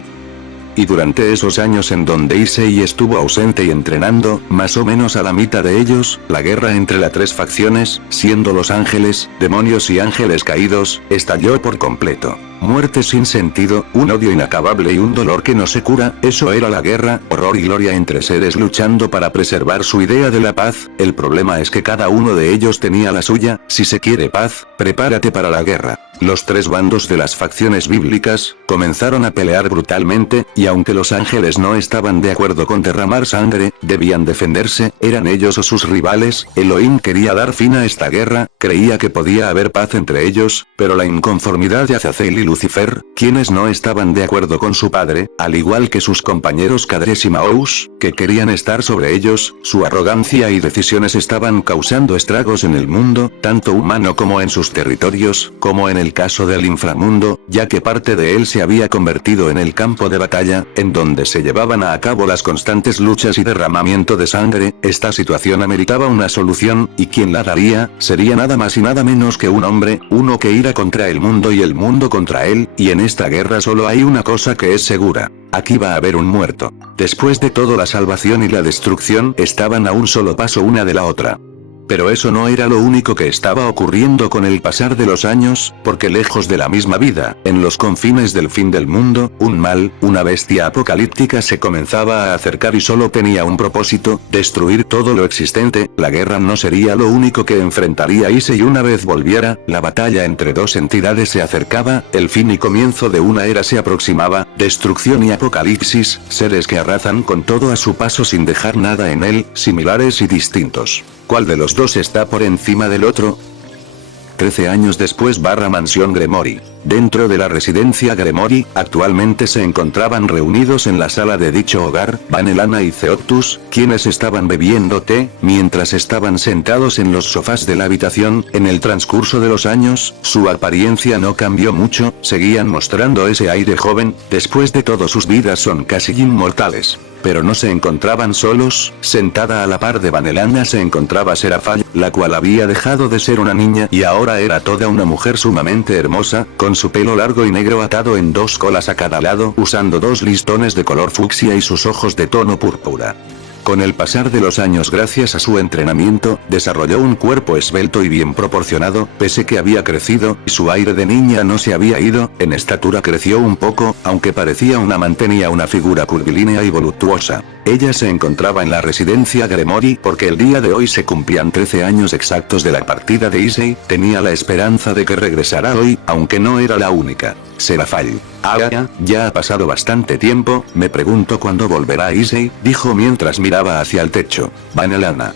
Y durante esos años en donde Issei estuvo ausente y entrenando, más o menos a la mitad de ellos, la guerra entre las 3 facciones, siendo los ángeles, demonios y ángeles caídos, estalló por completo. Muerte sin sentido, un odio inacabable y un dolor que no se cura, eso era la guerra, horror y gloria entre seres luchando para preservar su idea de la paz. El problema es que cada uno de ellos tenía la suya. Si se quiere paz, prepárate para la guerra. Los 3 bandos de las facciones bíblicas comenzaron a pelear brutalmente, y aunque los ángeles no estaban de acuerdo con derramar sangre, debían defenderse, eran ellos o sus rivales. Elohim quería dar fin a esta guerra, creía que podía haber paz entre ellos, pero la inconformidad de Azazel y Lucifer, quienes no estaban de acuerdo con su padre, al igual que sus compañeros Kadres y Maous, que querían estar sobre ellos, su arrogancia y decisiones estaban causando estragos en el mundo, tanto humano como en sus territorios, como en el caso del inframundo, ya que parte de él se había convertido en el campo de batalla, en donde se llevaban a cabo las constantes luchas y derramamiento de sangre. Esta situación ameritaba una solución, y quien la daría, sería nada más y nada menos que un hombre, uno que irá contra el mundo y el mundo contra él, y en esta guerra solo hay una cosa que es segura. Aquí va a haber un muerto. Después de todo, la salvación y la destrucción estaban a un solo paso una de la otra. Pero eso no era lo único que estaba ocurriendo con el pasar de los años, porque lejos de la misma vida, en los confines del fin del mundo, un mal, una bestia apocalíptica se comenzaba a acercar y solo tenía un propósito: destruir todo lo existente. La guerra no sería lo único que enfrentaría Issei una vez volviera, la batalla entre 2 entidades se acercaba, el fin y comienzo de una era se aproximaba, destrucción y apocalipsis, seres que arrasan con todo a su paso sin dejar nada en él, similares y distintos. ¿Cuál de los 2 está por encima del otro? 13 años después Mansión Gremory. Dentro de la residencia Gremory, actualmente se encontraban reunidos en la sala de dicho hogar, Vanelana y Zeoctus, quienes estaban bebiendo té, mientras estaban sentados en los sofás de la habitación. En el transcurso de los años, su apariencia no cambió mucho, seguían mostrando ese aire joven, después de todo sus vidas son casi inmortales. Pero no se encontraban solos, sentada a la par de Vanelana se encontraba Serafall, la cual había dejado de ser una niña y ahora era toda una mujer sumamente hermosa, con su pelo largo y negro atado en 2 colas a cada lado, usando 2 listones de color fucsia y sus ojos de tono púrpura. Con el pasar de los años, gracias a su entrenamiento, desarrolló un cuerpo esbelto y bien proporcionado, pese que había crecido, y su aire de niña no se había ido. En estatura creció un poco, aunque parecía mantenía una figura curvilínea y voluptuosa. Ella se encontraba en la residencia Gremory porque el día de hoy se cumplían 13 años exactos de la partida de Issei. Tenía la esperanza de que regresara hoy, aunque no era la única. Serafall. Ya ha pasado bastante tiempo, me pregunto cuándo volverá Issei, dijo mientras miraba hacia el techo. Vanellana.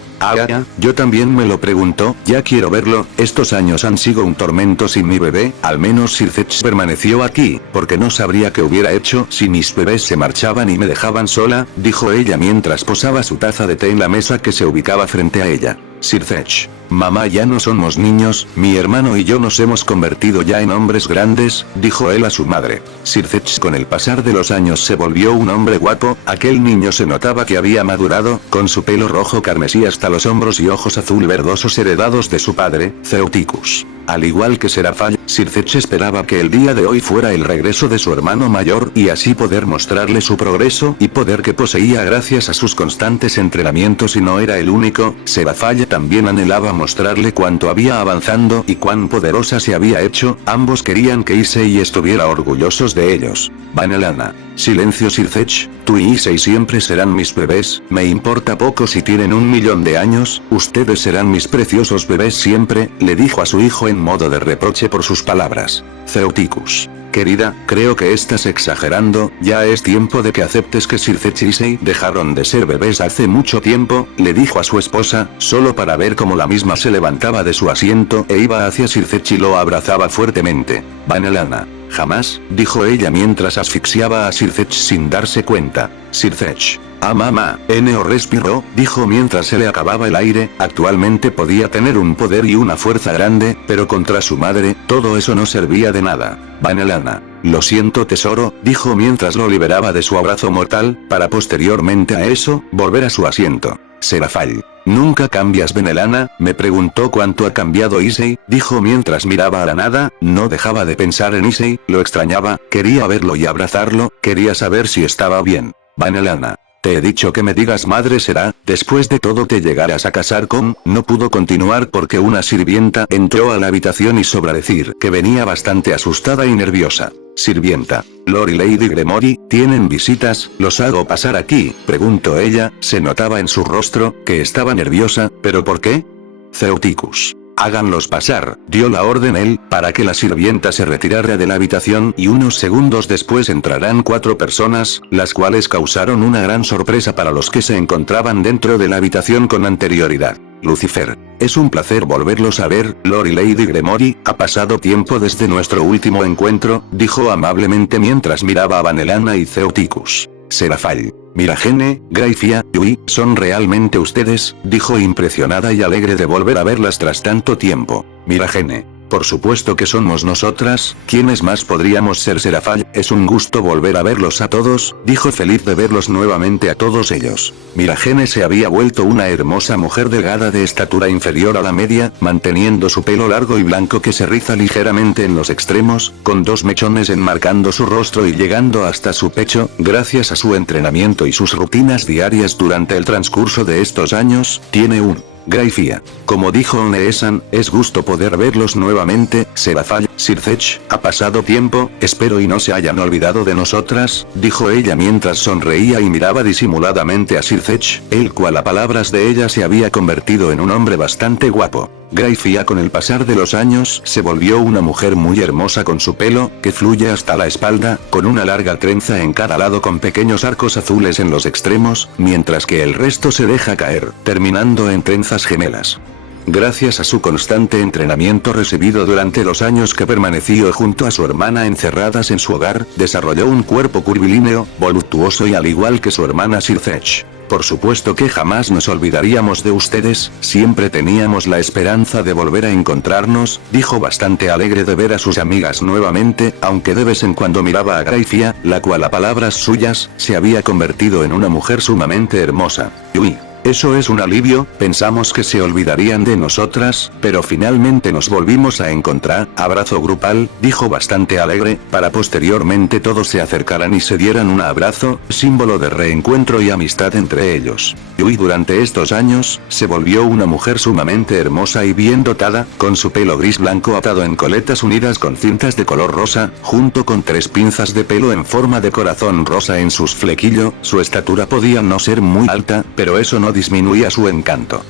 Yo también me lo pregunto, ya quiero verlo. Estos años han sido un tormento sin mi bebé, al menos Sircech permaneció aquí, porque no sabría qué hubiera hecho si mis bebés se marchaban y me dejaban sola, dijo ella mientras posaba su taza de té en la mesa que se ubicaba frente a ella. Sircech. Mamá, ya no somos niños, mi hermano y yo nos hemos convertido ya en hombres grandes, dijo él a su madre. Sircech con el pasar de los años se volvió un hombre guapo, aquel niño se notaba que había madurado, con su pelo rojo carmesí hasta los hombros y ojos azul verdosos heredados de su padre, Ceuticus. Al igual que Serafall, Sircech esperaba que el día de hoy fuera el regreso de su hermano mayor y así poder mostrarle su progreso y poder que poseía gracias a sus constantes entrenamientos, y no era el único. Serafall también anhelaba mostrarle cuánto había avanzando y cuán poderosa se había hecho. Ambos querían que Issei estuviera orgullosos de ellos. Vanellana. Silencio, Sircech, tú y Issei siempre serán mis bebés, me importa poco si tienen 1.000.000 de años, ustedes serán mis preciosos bebés siempre, le dijo a su hijo en modo de reproche por sus palabras. Ceuticus. Querida, creo que estás exagerando, ya es tiempo de que aceptes que Sircech y Issei dejaron de ser bebés hace mucho tiempo, le dijo a su esposa, solo para ver cómo la misma se levantaba de su asiento e iba hacia Sircech y lo abrazaba fuertemente. Vanellana. Jamás, dijo ella mientras asfixiaba a Sircech sin darse cuenta. Sircech. Mamá, Neo respiró, dijo mientras se le acababa el aire. Actualmente podía tener un poder y una fuerza grande, pero contra su madre, todo eso no servía de nada. Vanellana. Lo siento tesoro, dijo mientras lo liberaba de su abrazo mortal, para posteriormente a eso, volver a su asiento. Serafall. ¿Nunca cambias, Vanellana? Me preguntó cuánto ha cambiado Issei, dijo mientras miraba a la nada. No dejaba de pensar en Issei, lo extrañaba, quería verlo y abrazarlo, quería saber si estaba bien. Vanellana. Te he dicho que me digas madre será, después de todo te llegarás a casar con. No pudo continuar porque una sirvienta entró a la habitación y sobra decir que venía bastante asustada y nerviosa. Sirvienta. Lord y Lady Gremory, ¿tienen visitas? ¿Los hago pasar aquí? Preguntó ella, se notaba en su rostro que estaba nerviosa, ¿pero por qué? Ceuticus. Háganlos pasar, dio la orden él, para que la sirvienta se retirara de la habitación y unos segundos después entrarán 4 personas, las cuales causaron una gran sorpresa para los que se encontraban dentro de la habitación con anterioridad. Lucifer. Es un placer volverlos a ver, Lord y Lady Gremory, ha pasado tiempo desde nuestro último encuentro, dijo amablemente mientras miraba a Vanellana y Ceuticus. Serafall. Miragene, Graifia, Yui, ¿son realmente ustedes? Dijo impresionada y alegre de volver a verlas tras tanto tiempo. Miragene. Por supuesto que somos nosotras, ¿quiénes más podríamos ser? Serafall, es un gusto volver a verlos a todos, dijo feliz de verlos nuevamente a todos ellos. Miragene se había vuelto una hermosa mujer delgada de estatura inferior a la media, manteniendo su pelo largo y blanco que se riza ligeramente en los extremos, con 2 mechones enmarcando su rostro y llegando hasta su pecho. Gracias a su entrenamiento y sus rutinas diarias durante el transcurso de estos años, tiene un Graifia. Como dijo Oneesan, es gusto poder verlos nuevamente. Serafall. Sircech, ha pasado tiempo, espero y no se hayan olvidado de nosotras, dijo ella mientras sonreía y miraba disimuladamente a Sircech, el cual a palabras de ella se había convertido en un hombre bastante guapo. Graifia con el pasar de los años se volvió una mujer muy hermosa con su pelo, que fluye hasta la espalda, con una larga trenza en cada lado con pequeños arcos azules en los extremos, mientras que el resto se deja caer, terminando en trenzas gemelas. Gracias a su constante entrenamiento recibido durante los años que permaneció junto a su hermana encerradas en su hogar, desarrolló un cuerpo curvilíneo, voluptuoso y al igual que su hermana Sircech. Por supuesto que jamás nos olvidaríamos de ustedes, siempre teníamos la esperanza de volver a encontrarnos, dijo bastante alegre de ver a sus amigas nuevamente, aunque de vez en cuando miraba a Graifia, la cual a palabras suyas, se había convertido en una mujer sumamente hermosa. Yui. Eso es un alivio, pensamos que se olvidarían de nosotras, pero finalmente nos volvimos a encontrar, abrazo grupal, dijo bastante alegre, para posteriormente todos se acercaran y se dieran un abrazo, símbolo de reencuentro y amistad entre ellos. Yui durante estos años, se volvió una mujer sumamente hermosa y bien dotada, con su pelo gris blanco atado en coletas unidas con cintas de color rosa, junto con 3 pinzas de pelo en forma de corazón rosa en sus flequillos. Su estatura podía no ser muy alta, pero eso no disminuía su encanto.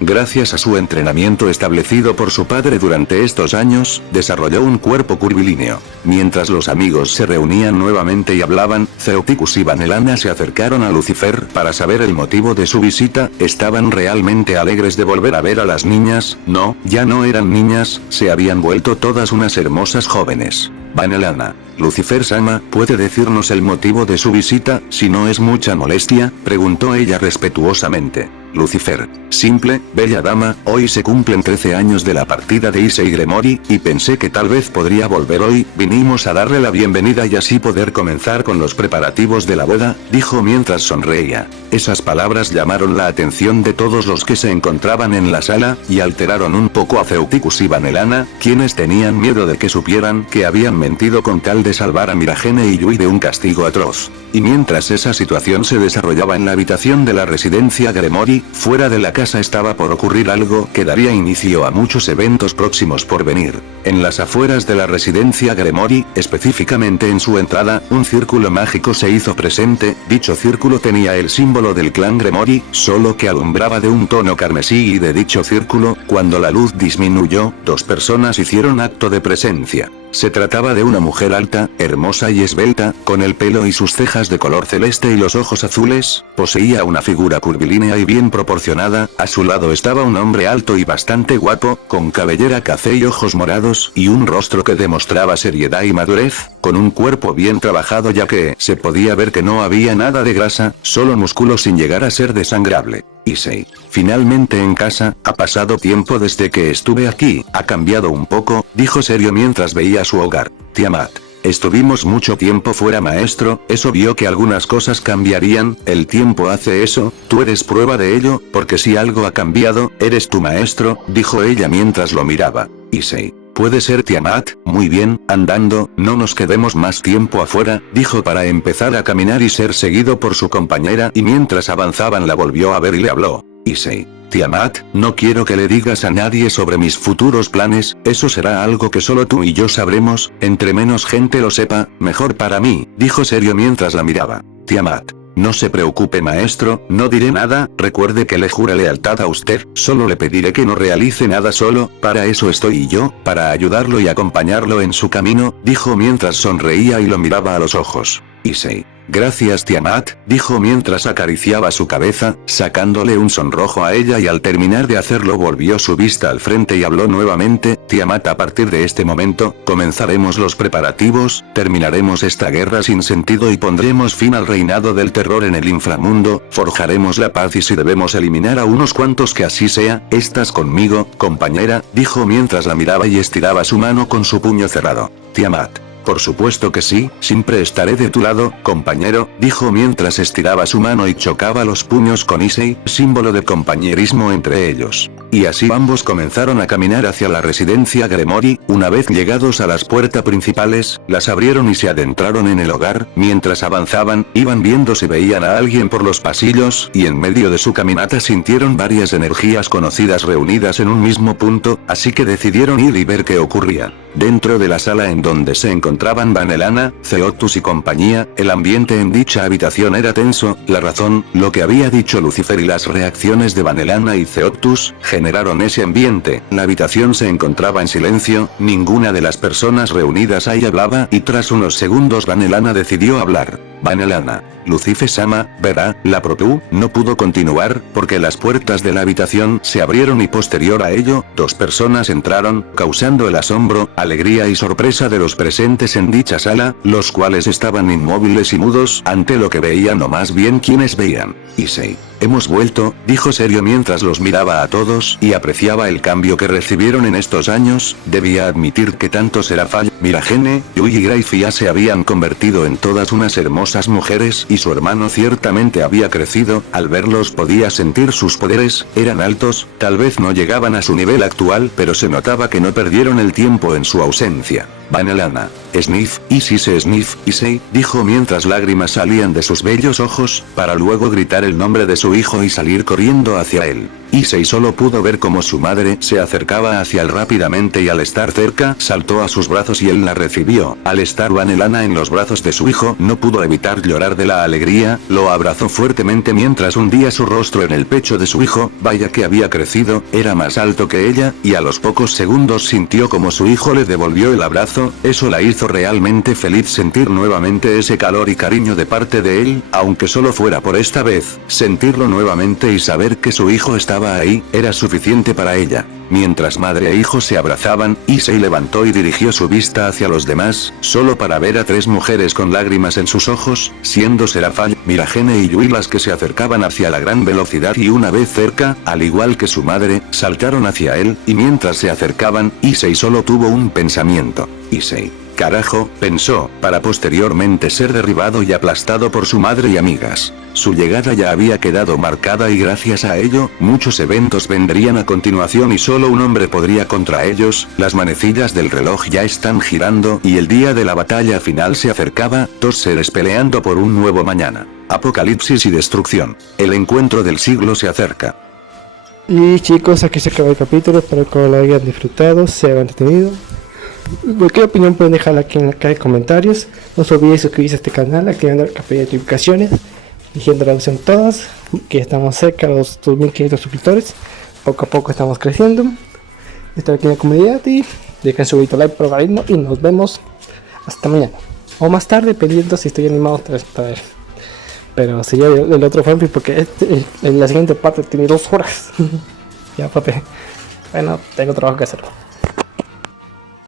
Gracias a su entrenamiento establecido por su padre durante estos años, desarrolló un cuerpo curvilíneo. Mientras los amigos se reunían nuevamente y hablaban, Ceuticus y Vanellana se acercaron a Lucifer para saber el motivo de su visita. Estaban realmente alegres de volver a ver a las niñas. No, ya no eran niñas, se habían vuelto todas unas hermosas jóvenes. Vanellana, Lucifer-sama, ¿puede decirnos el motivo de su visita, si no es mucha molestia?, preguntó ella respetuosamente. Lucifer, simple, bella dama, hoy se cumplen 13 años de la partida de Issei Gremory, y pensé que tal vez podría volver hoy. Vinimos a darle la bienvenida y así poder comenzar con los preparativos de la boda, dijo mientras sonreía. Esas palabras llamaron la atención de todos los que se encontraban en la sala, y alteraron un poco a Ceuticus y Vanellana, quienes tenían miedo de que supieran que habían mentido con tal de salvar a Miragene y Yui de un castigo atroz. Y mientras esa situación se desarrollaba en la habitación de la residencia Gremory, fuera de la casa estaba por ocurrir algo que daría inicio a muchos eventos próximos por venir. En las afueras de la residencia Gremory, específicamente en su entrada, un círculo mágico se hizo presente. Dicho círculo tenía el símbolo del clan Gremory, solo que alumbraba de un tono carmesí, y de dicho círculo, cuando la luz disminuyó, 2 personas hicieron acto de presencia. Se trataba de una mujer alta, hermosa y esbelta, con el pelo y sus cejas de color celeste y los ojos azules. Poseía una figura curvilínea y bien proporcionada. A su lado estaba un hombre alto y bastante guapo, con cabellera café y ojos morados, y un rostro que demostraba seriedad y madurez, con un cuerpo bien trabajado ya que se podía ver que no había nada de grasa, solo músculo sin llegar a ser desangrable. Issei, finalmente en casa, ha pasado tiempo desde que estuve aquí, ha cambiado un poco, dijo serio mientras veía su hogar. Tiamat. Estuvimos mucho tiempo fuera, maestro, es obvio que algunas cosas cambiarían, el tiempo hace eso, tú eres prueba de ello, porque si algo ha cambiado, eres tu maestro, dijo ella mientras lo miraba. Issei. Puede ser Tiamat, muy bien, andando, no nos quedemos más tiempo afuera, dijo para empezar a caminar y ser seguido por su compañera, y mientras avanzaban la volvió a ver y le habló. Issei. Tiamat, no quiero que le digas a nadie sobre mis futuros planes, eso será algo que solo tú y yo sabremos, entre menos gente lo sepa, mejor para mí, dijo serio mientras la miraba. Tiamat. No se preocupe, maestro, no diré nada, recuerde que le jura lealtad a usted, solo le pediré que no realice nada solo, para eso estoy yo, para ayudarlo y acompañarlo en su camino, dijo mientras sonreía y lo miraba a los ojos. Issei. Gracias, Tiamat, dijo mientras acariciaba su cabeza, sacándole un sonrojo a ella, y al terminar de hacerlo volvió su vista al frente y habló nuevamente. Tiamat, a partir de este momento, comenzaremos los preparativos, terminaremos esta guerra sin sentido y pondremos fin al reinado del terror en el inframundo, forjaremos la paz y si debemos eliminar a unos cuantos que así sea, ¿estás conmigo, compañera?, dijo mientras la miraba y estiraba su mano con su puño cerrado. Tiamat. Por supuesto que sí, siempre estaré de tu lado, compañero, dijo mientras estiraba su mano y chocaba los puños con Issei, símbolo de compañerismo entre ellos. Y así ambos comenzaron a caminar hacia la residencia Gremory. Una vez llegados a las puertas principales, las abrieron y se adentraron en el hogar. Mientras avanzaban, iban viendo si veían a alguien por los pasillos, y en medio de su caminata sintieron varias energías conocidas reunidas en un mismo punto, así que decidieron ir y ver qué ocurría. Dentro de la sala en donde se encontraban Vanellana, Ceuticus y compañía, el ambiente en dicha habitación era tenso. La razón, lo que había dicho Lucifer y las reacciones de Vanellana y Ceuticus, generaron ese ambiente. La habitación se encontraba en silencio, ninguna de las personas reunidas ahí hablaba, y tras unos segundos Vanellana decidió hablar. Vanellana. Lucifer-sama, verá, la Protu, no pudo continuar, porque las puertas de la habitación se abrieron y posterior a ello, 2 personas entraron, causando el asombro, alegría y sorpresa de los presentes en dicha sala, los cuales estaban inmóviles y mudos ante lo que veían o más bien quienes veían. Issei. Hemos vuelto, dijo serio mientras los miraba a todos y apreciaba el cambio que recibieron en estos años. Debía admitir que tanto Serafall, Miragene, Yui y Grayfia se habían convertido en todas unas hermosas mujeres y su hermano ciertamente había crecido. Al verlos podía sentir sus poderes, eran altos, tal vez no llegaban a su nivel actual, pero se notaba que no perdieron el tiempo en su ausencia. Vanelana, Sniff, Sniff, Issei, dijo mientras lágrimas salían de sus bellos ojos, para luego gritar el nombre de su hijo y salir corriendo hacia él. Issei solo pudo ver cómo su madre se acercaba hacia él rápidamente y al estar cerca, saltó a sus brazos y él la recibió. Al estar Vanelana en los brazos de su hijo, no pudo evitar llorar de la alegría, lo abrazó fuertemente mientras hundía su rostro en el pecho de su hijo. Vaya que había crecido, era más alto que ella, y a los pocos segundos sintió como su hijo le devolvió el abrazo. Eso la hizo realmente feliz sentir nuevamente ese calor y cariño de parte de él, aunque solo fuera por esta vez. Sentirlo nuevamente y saber que su hijo estaba ahí, era suficiente para ella. Mientras madre e hijo se abrazaban, Issei levantó y dirigió su vista hacia los demás, solo para ver a 3 mujeres con lágrimas en sus ojos, siendo Serafall, Miragene y Yui las que se acercaban hacia la gran velocidad y una vez cerca, al igual que su madre, saltaron hacia él, y mientras se acercaban, Issei solo tuvo un pensamiento. Issei. Carajo, pensó, para posteriormente ser derribado y aplastado por su madre y amigas. Su llegada ya había quedado marcada y gracias a ello, muchos eventos vendrían a continuación y solo un hombre podría contra ellos. Las manecillas del reloj ya están girando y el día de la batalla final se acercaba, 2 seres peleando por un nuevo mañana. Apocalipsis y destrucción. El encuentro del siglo se acerca. Y chicos, aquí se acaba el capítulo, espero que lo hayan disfrutado, se hayan entretenido. Cualquier opinión pueden dejarla aquí en la caja de comentarios. No se olviden suscribirse a este canal, activando la campanilla de notificaciones, eligiendo la opción todas, que estamos cerca de los 2500 suscriptores. Poco a poco estamos creciendo. Estoy aquí en la comunidad y dejen su like por algoritmo y nos vemos hasta mañana. O más tarde, dependiendo si estoy animado otra vez para ver. Pero sería el otro fanfic porque en la siguiente parte tiene 2 horas. Ya papi. Bueno, tengo trabajo que hacer.